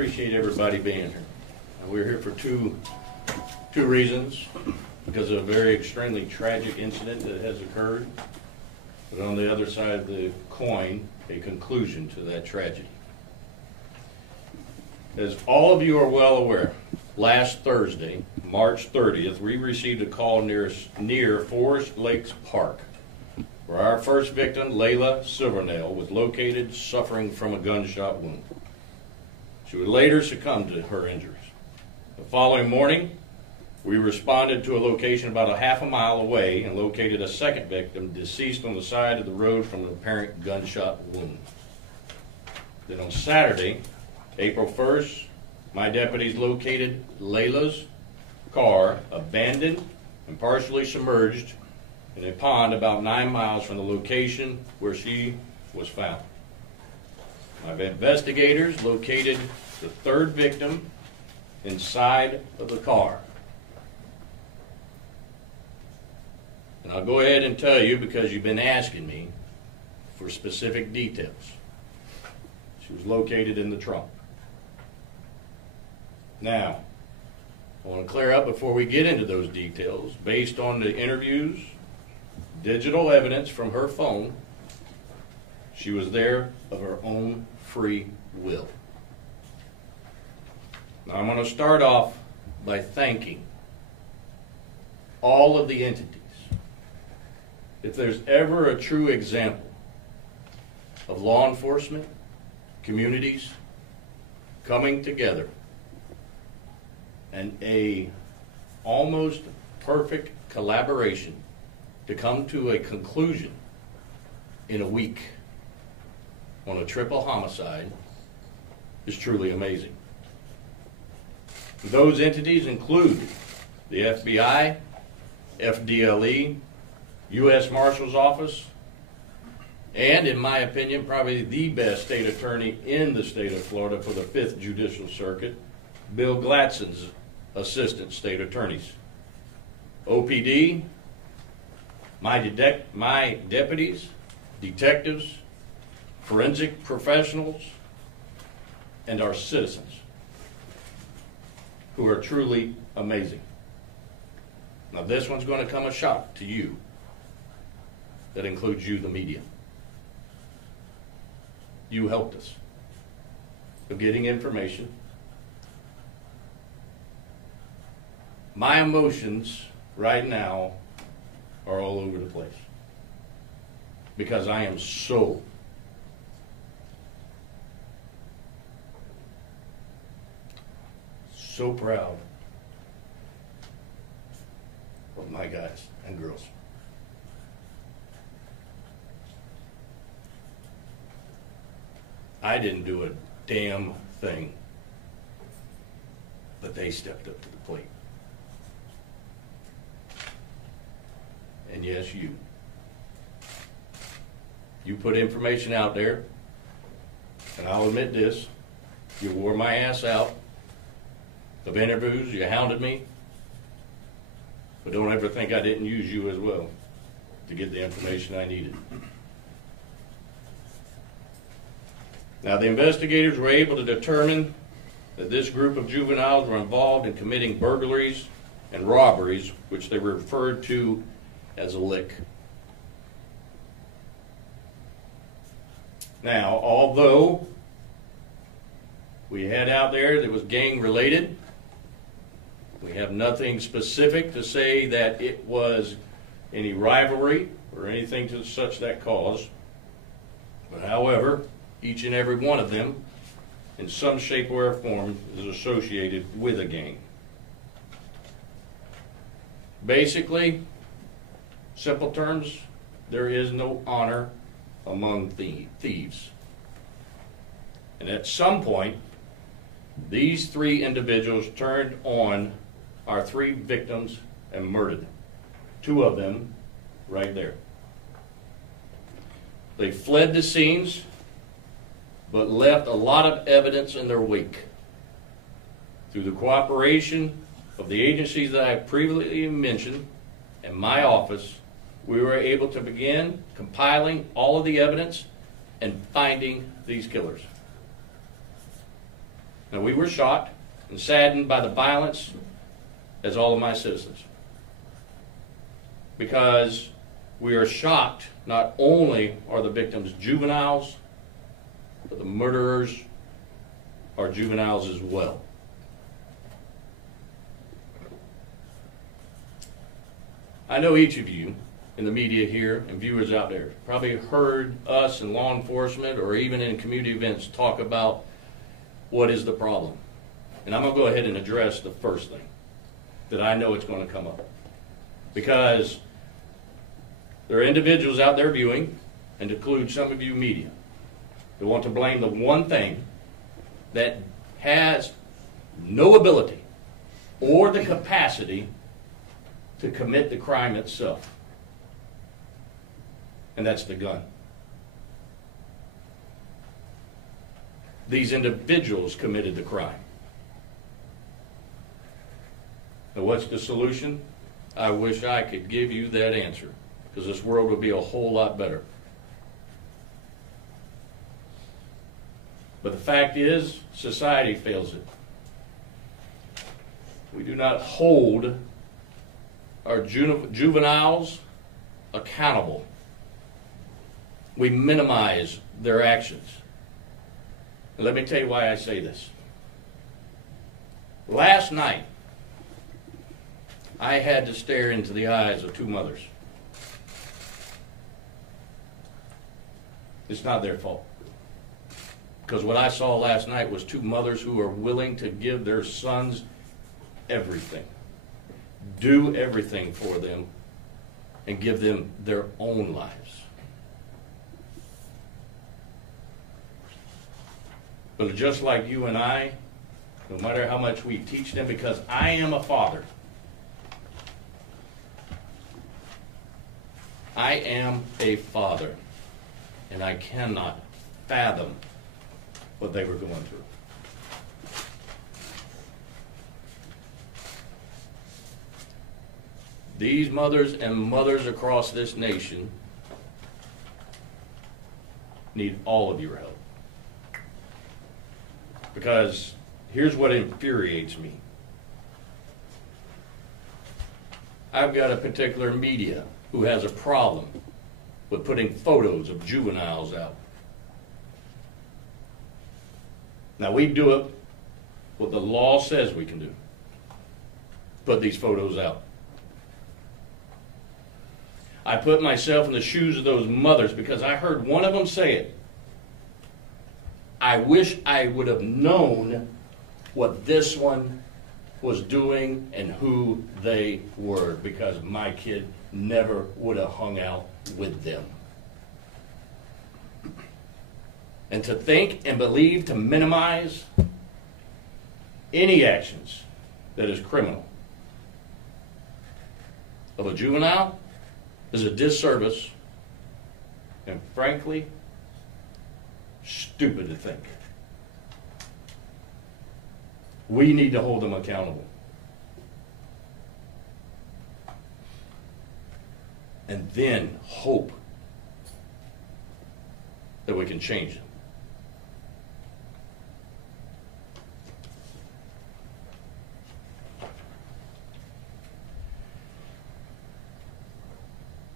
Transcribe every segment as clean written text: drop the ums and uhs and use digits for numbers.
Appreciate everybody being here. We're here for two reasons. Because of a very extremely tragic incident that has occurred, but on the other side of the coin, a conclusion to that tragedy. As all of you are well aware, last Thursday, March 30th, we received a call near Forest Lakes Park, where our first victim, Layla Silvernail, was located suffering from a gunshot wound. She would later succumb to her injuries. The following morning, we responded to a location about a half a mile away and located a second victim deceased on the side of the road from an apparent gunshot wound. Then on Saturday, April 1st, my deputies located Layla's car abandoned and partially submerged in a pond about 9 miles from the location where she was found. My investigators located the third victim inside of the car. And I'll go ahead and tell you, because you've been asking me for specific details. She was located in the trunk. Now, I want to clear up before we get into those details, based on the interviews, digital evidence from her phone, she was there of her own free will. Now, I'm going to start off by thanking all of the entities. If there's ever a true example of law enforcement, communities coming together and a almost perfect collaboration to come to a conclusion in a week on a triple homicide is truly amazing. Those entities include the FBI, FDLE, U.S. Marshal's Office, and in my opinion, probably the best state attorney in the state of Florida for the 5th Judicial Circuit, Bill Gladson's assistant state attorneys. OPD, my deputies, detectives, forensic professionals, and our citizens, who are truly amazing. Now this one's going to come a shock to you. That includes you, the media. You helped us of getting information. My emotions right now are all over the place because I am so proud of my guys and girls. I didn't do a damn thing, but they stepped up to the plate. And yes, you put information out there, and I'll admit this, you wore my ass out of interviews, you hounded me, but don't ever think I didn't use you as well to get the information I needed. Now, the investigators were able to determine that this group of juveniles were involved in committing burglaries and robberies, which they referred to as a lick. Now, although we had out there that was gang related, we have nothing specific to say that it was any rivalry or anything to such that cause. But however, each and every one of them, in some shape or form, is associated with a gang. Basically, simple terms, there is no honor among thieves. And at some point, these three individuals turned on our three victims and murdered them. Two of them right there. They fled the scenes, but left a lot of evidence in their wake. Through the cooperation of the agencies that I previously mentioned and my office, we were able to begin compiling all of the evidence and finding these killers. Now, we were shocked and saddened by the violence, as all of my citizens, because we are shocked not only are the victims juveniles, but the murderers are juveniles as well. I know each of you in the media here and viewers out there probably heard us in law enforcement or even in community events talk about what is the problem. And I'm going to go ahead and address the first thing that I know it's going to come up. Because there are individuals out there viewing, and to include some of you media, that want to blame the one thing that has no ability or the capacity to commit the crime itself. And that's the gun. These individuals committed the crime. Now, what's the solution? I wish I could give you that answer, because this world would be a whole lot better. But the fact is, society fails it. We do not hold our juveniles accountable. We minimize their actions. And let me tell you why I say this. Last night, I had to stare into the eyes of two mothers. It's not their fault. Because what I saw last night was two mothers who are willing to give their sons everything, do everything for them, and give them their own lives. But just like you and I, no matter how much we teach them, because I am a father, I am a father, and I cannot fathom what they were going through. These mothers and mothers across this nation need all of your help. Because here's what infuriates me. I've got a particular media who has a problem with putting photos of juveniles out. Now, we do it what the law says we can do. Put these photos out. I put myself in the shoes of those mothers because I heard one of them say it. I wish I would have known what this one was doing and who they were, because my kid never would have hung out with them. And to think and believe to minimize any actions that is criminal of a juvenile is a disservice, and frankly, stupid to think. We need to hold them accountable. And then hope that we can change them.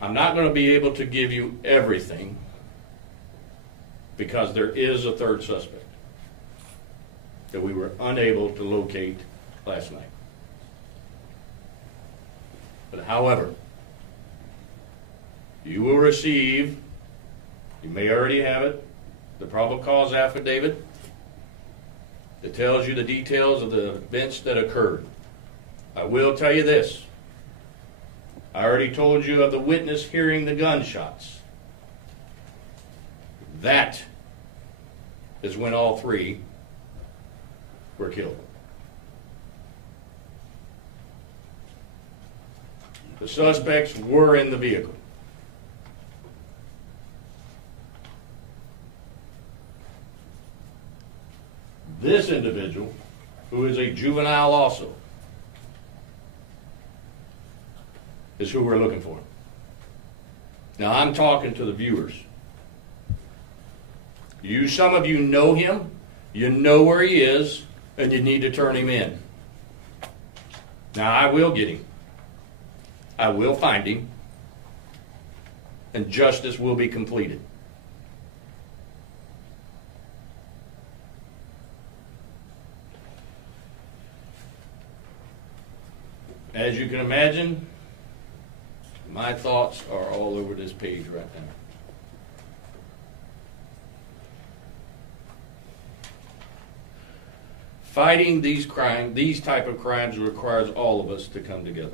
I'm not going to be able to give you everything because there is a third suspect that we were unable to locate last night. But however, you will receive, you may already have it, the probable cause affidavit that tells you the details of the events that occurred. I will tell you this. I already told you of the witness hearing the gunshots. That is when all three were killed. The suspects were in the vehicle. This individual, who is a juvenile also, is who we're looking for. Now, I'm talking to the viewers. Some of you know him. You know where he is. and you need to turn him in. Now, I will get him. I will find him, and justice will be completed. As you can imagine, my thoughts are all over this page right now. Fighting these crimes, these type of crimes, requires all of us to come together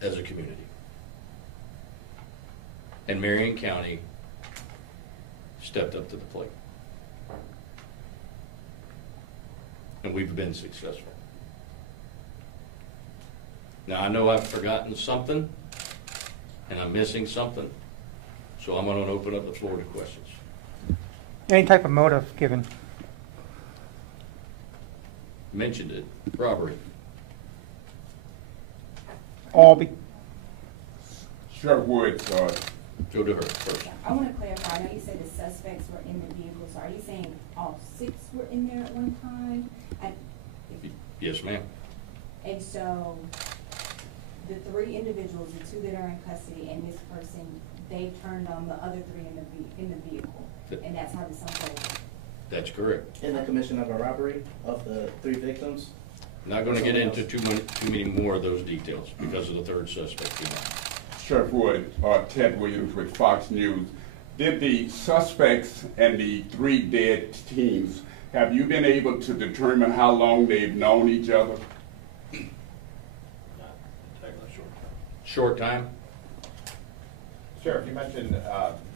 as a community. And Marion County stepped up to the plate. And we've been successful. Now, I know I've forgotten something, and I'm missing something, so I'm going to open up the floor to questions. Any type of motive given? Mentioned it, robbery. All be Sheriff Woods, Go to her first. I want to clarify, I know you said the suspects were in the vehicle, so are you saying all 6 were in there at one time? Yes, ma'am. And so, the 3 individuals, the 2 that are in custody and this person, they turned on the other 3 in the vehicle, and that's how this unfolded? That's correct. In the commission of a robbery of the 3 victims? Not going to get into too many more of those details because of the third suspect. Sheriff Woods, Ted Williams with Fox News. Did the suspects and the 3 dead teens, have you been able to determine how long they've known each other? Short time? Sheriff, you mentioned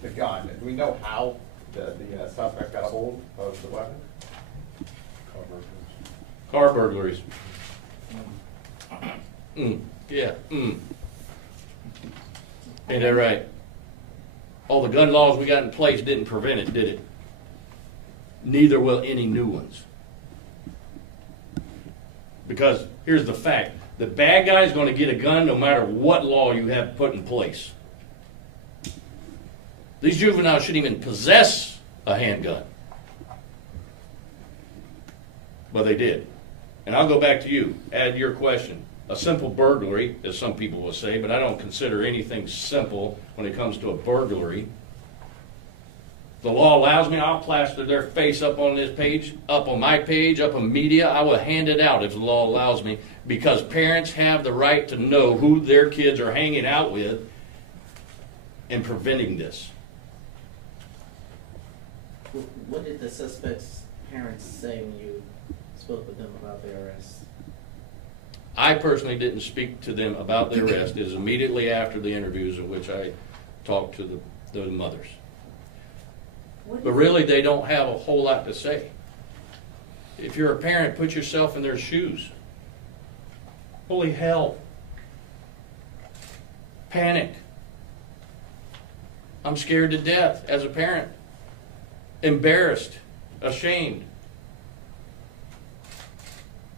the gun. Do we know how the suspect got a hold of the weapon? Car burglaries. Yeah. Ain't that right? All the gun laws we got in place didn't prevent it, did it? Neither will any new ones. Because here's the fact. The bad guy's going to get a gun no matter what law you have put in place. These juveniles shouldn't even possess a handgun. But they did. And I'll go back to you. Add your question. A simple burglary, as some people will say, but I don't consider anything simple when it comes to a burglary. The law allows me, I'll plaster their face up on this page, up on my page, up on media. I will hand it out if the law allows me, because parents have the right to know who their kids are hanging out with and preventing this. What did the suspect's parents say when you spoke with them about their arrest? I personally didn't speak to them about the arrest. It was immediately after the interviews in which I talked to the mothers. But really, they don't have a whole lot to say. If you're a parent, put yourself in their shoes. Holy hell. Panic. I'm scared to death as a parent. Embarrassed. Ashamed.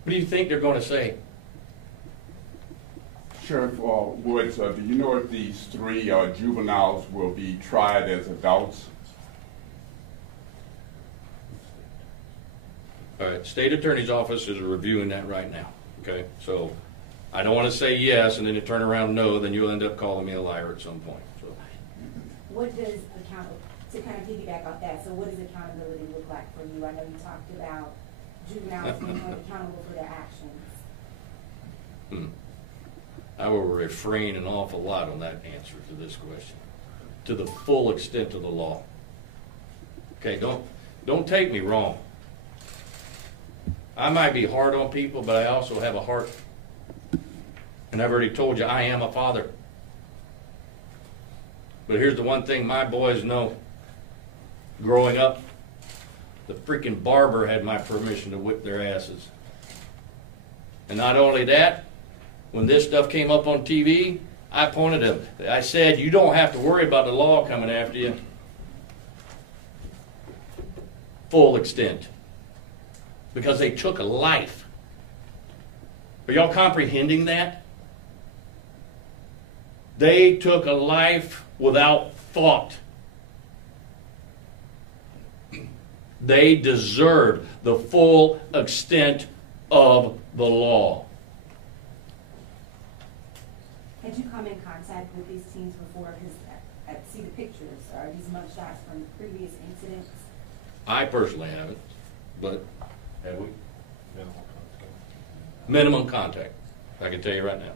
What do you think they're going to say? Sheriff Woods, do you know if these 3 juveniles will be tried as adults? All right, State Attorney's Office is reviewing that right now, okay? So I don't want to say yes and then you turn around no, then you'll end up calling me a liar at some point. So. What does to kind of piggyback off that, so what does accountability look like for you? I know you talked about juveniles being held accountable for their actions. I will refrain an awful lot on that answer to this question, to the full extent of the law. Okay, don't take me wrong. I might be hard on people, but I also have a heart. And I've already told you, I am a father. But here's the one thing my boys know. Growing up, the freaking barber had my permission to whip their asses. And not only that, when this stuff came up on TV, I pointed them. I said, you don't have to worry about the law coming after you. Full extent. Because they took a life. Are y'all comprehending that? They took a life without thought. They deserved the full extent of the law. Had you come in contact with these teens before? Because I see the pictures. Are these mugshots from previous incidents? I personally haven't, but have we? Minimum contact. I can tell you right now.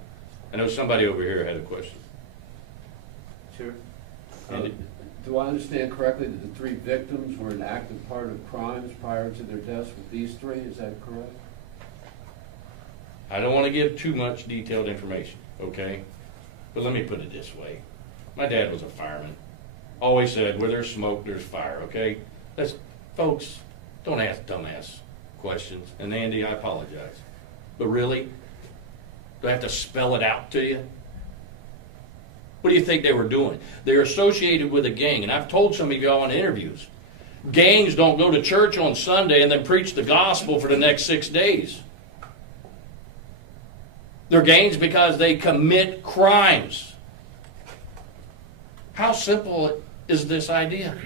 I know somebody over here had a question. Sure. Andy? Do I understand correctly that the three victims were an active part of crimes prior to their deaths with these three? Is that correct? I don't want to give too much detailed information, okay? But let me put it this way. My dad was a fireman. Always said, where there's smoke, there's fire, okay? Folks, don't ask dumbass questions. And Andy, I apologize. But really? Do I have to spell it out to you? What do you think they were doing? They're associated with a gang, and I've told some of y'all in interviews, gangs don't go to church on Sunday and then preach the gospel for the next 6 days. They're gangs because they commit crimes. How simple is this idea?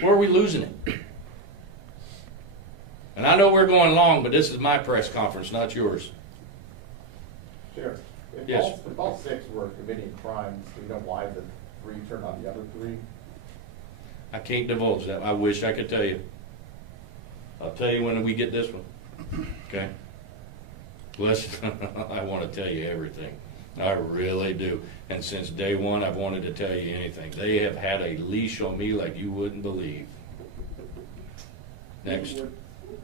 Where are we losing it? And I know we're going long, but this is my press conference, not yours. Sheriff, if Yes. if all six were committing crimes, do you know why the three turned on the other three? I can't divulge that. I wish I could tell you. I'll tell you when we get this one. Okay? Listen, I want to tell you everything. I really do. And since day one, I've wanted to tell you anything. They have had a leash on me like you wouldn't believe. Next.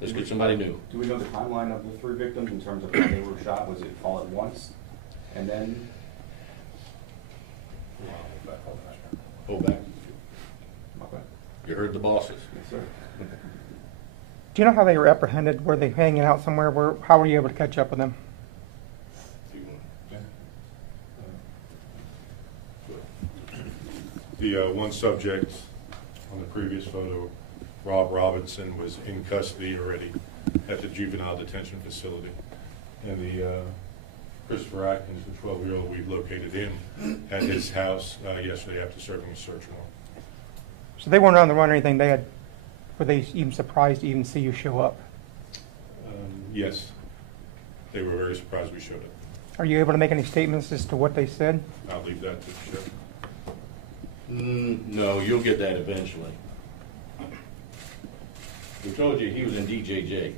Let's get somebody new. Do we know the timeline of the three victims in terms of how they were shot? Was it all at once? And then, Hold back. okay. You heard the bosses. Yes, sir. Do you know how they were apprehended? Were they hanging out somewhere? How were you able to catch up with them? The one subject on the previous photo, Rob Robinson, was in custody already at the juvenile detention facility. And the Christopher Atkins, the 12-year-old, we've located him at his house yesterday after serving a search warrant. So they weren't on the run or anything. Were they even surprised to even see you show up? Yes, they were very surprised we showed up. Are you able to make any statements as to what they said? I'll leave that to the sheriff. No, you'll get that eventually. We told you he was in DJJ.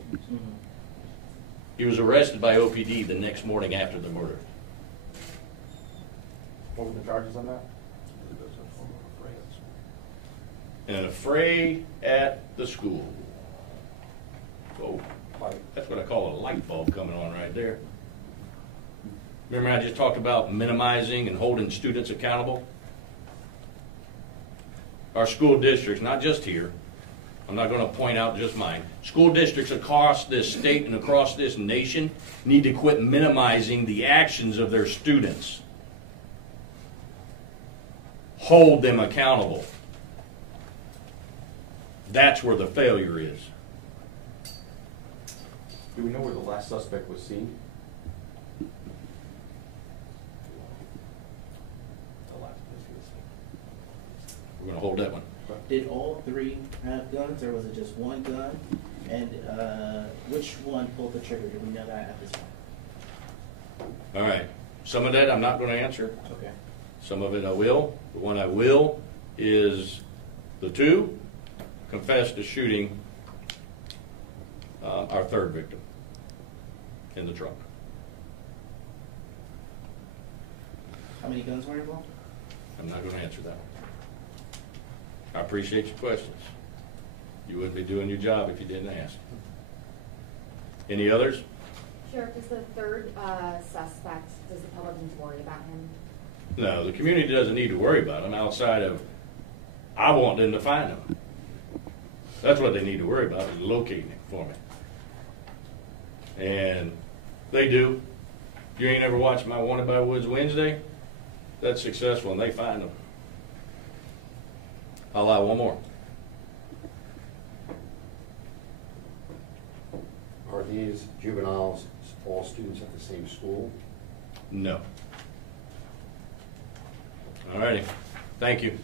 He was arrested by OPD the next morning after the murder. What were the charges on that? And a fray at the school. Oh, that's what I call a light bulb coming on right there. Remember I just talked about minimizing and holding students accountable? Our school districts, not just here, I'm not going to point out just mine, school districts across this state and across this nation need to quit minimizing the actions of their students. Hold them accountable. That's where the failure is. Do we know where the last suspect was seen? We're going to hold that one. Did all three have guns, or was it just one gun? And which one pulled the trigger? Do we know that at this point? All right. Some of that I'm not going to answer. Okay. Some of it I will. The one I will is the two confessed to shooting our third victim in the truck. How many guns were involved? I'm not going to answer that one. I appreciate your questions. You wouldn't be doing your job if you didn't ask. Any others? Sheriff, is the third suspect, does the public need to worry about him? No, the community doesn't need to worry about him outside of, I want them to find him. That's what they need to worry about, is locating him for me. And they do. You ain't ever watched my Wanted by Woods Wednesday? That's successful, and they find them. I'll allow one more. Are these juveniles all students at the same school? No. All righty. Thank you.